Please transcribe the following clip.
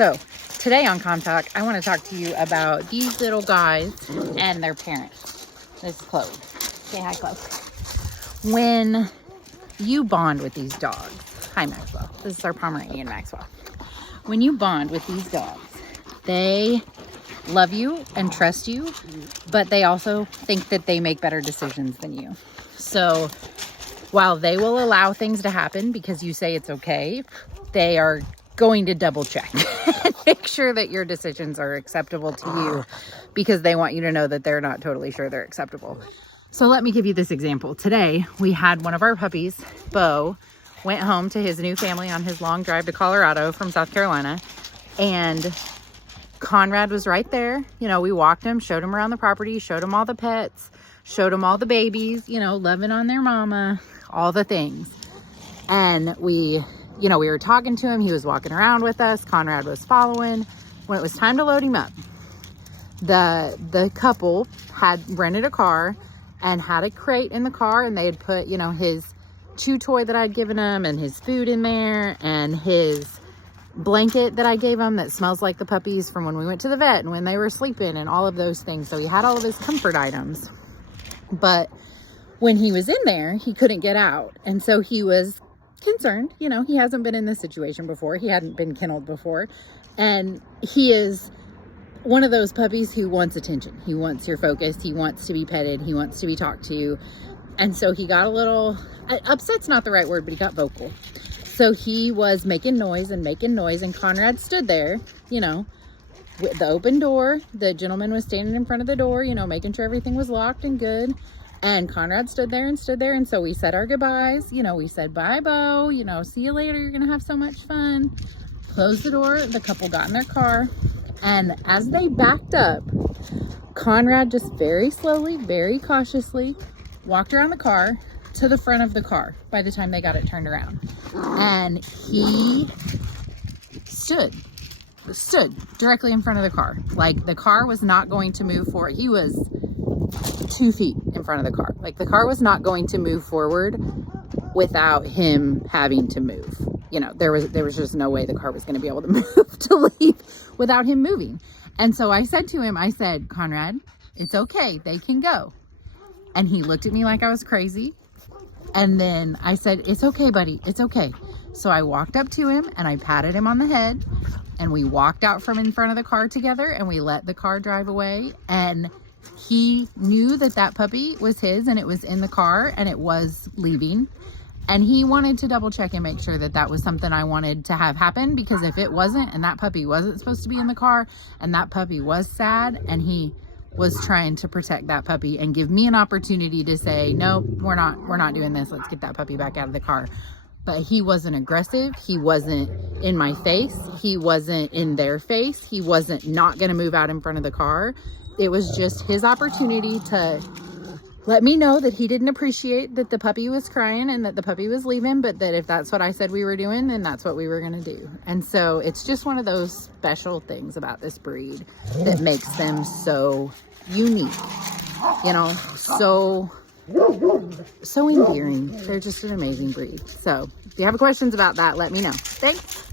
So today on Calm Talk, I want to talk to you about these little guys and their parents. This is Chloe. Say hi, Chloe. When you bond with these dogs, hi Maxwell. This is our Pomeranian Maxwell. When you bond with these dogs, they love you and trust you, but they also think that they make better decisions than you. So while they will allow things to happen because you say it's okay, they are going to double check and make sure that your decisions are acceptable to you because they want you to know that they're not totally sure they're acceptable. So let me give you this example. Today, we had one of our puppies, Bo, went home to his new family on his long drive to Colorado from South Carolina, and Conrad was right there. You know, we walked him, showed him around the property, showed him all the pets, showed him all the babies, you know, loving on their mama, all the things. And we were talking to him. He was walking around with us. Conrad was following. When it was time to load him up, the couple had rented a car and had a crate in the car, and they had put, you know, his chew toy that I'd given him and his food in there and his blanket that I gave him that smells like the puppies from when we went to the vet and when they were sleeping and all of those things. So he had all of his comfort items. But when he was in there, he couldn't get out. And so he was concerned. You know, he hasn't been in this situation before. He hadn't been kenneled before. And he is one of those puppies who wants attention. He wants your focus. He wants to be petted. He wants to be talked to. And so he got a little, upset's not the right word, but he got vocal. So he was making noise, and Conrad stood there, you know, with the open door. The gentleman was standing in front of the door, you know, making sure everything was locked and good. And Conrad stood there. And so we said our goodbyes. You know, we said, bye, Bo, you know, see you later. You're going to have so much fun. Closed the door. The couple got in their car. And as they backed up, Conrad just very slowly, very cautiously walked around the car to the front of the car by the time they got it turned around. And he stood directly in front of the car. Like, the car was not going to move forward. He was 2 feet in front of the car. Like, the car was not going to move forward without him having to move. You know, there was just no way the car was going to be able to move to leave without him moving. And so I said to him, I said, Conrad, it's okay. They can go. And he looked at me like I was crazy. And then I said, it's okay, buddy. It's okay. So I walked up to him and I patted him on the head, and we walked out from in front of the car together, and we let the car drive away. And he knew that that puppy was his, and it was in the car, and it was leaving. And he wanted to double check and make sure that that was something I wanted to have happen, because if it wasn't, and that puppy wasn't supposed to be in the car, and that puppy was sad, and he was trying to protect that puppy and give me an opportunity to say, nope, we're not doing this. Let's get that puppy back out of the car. But he wasn't aggressive. He wasn't in my face. He wasn't in their face. He wasn't not going to move out in front of the car. It was just his opportunity to let me know that he didn't appreciate that the puppy was crying and that the puppy was leaving, but that if that's what I said we were doing, then that's what we were going to do. And so it's just one of those special things about this breed that makes them so unique, you know, so endearing. They're just an amazing breed. So if you have questions about that, let me know. Thanks.